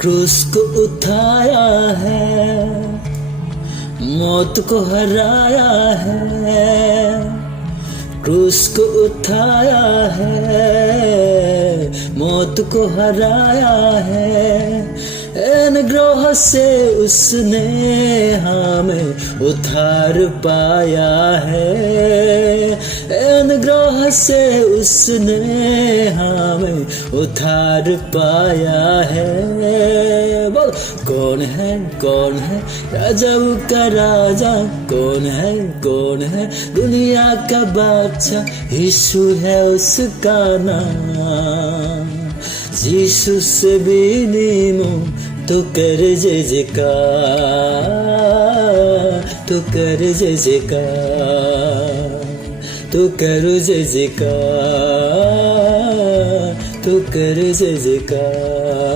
क्रूस को उठाया है, मौत को हराया है। क्रूस को उठाया है, मौत को हराया है। अनुग्रह से उसने हमें उद्धार पाया है। अनुग्रह से उसने हमें उद्धार पाया है। बोल कौन है राजाओं का राजा, कौन है दुनिया का बादशाह। यीशु है उसका नाम। यीशु से भी नीमो तो कर जय जयकार, तो कर जय जयकार, तो करो जय जयकार, तो कर जय जयकार।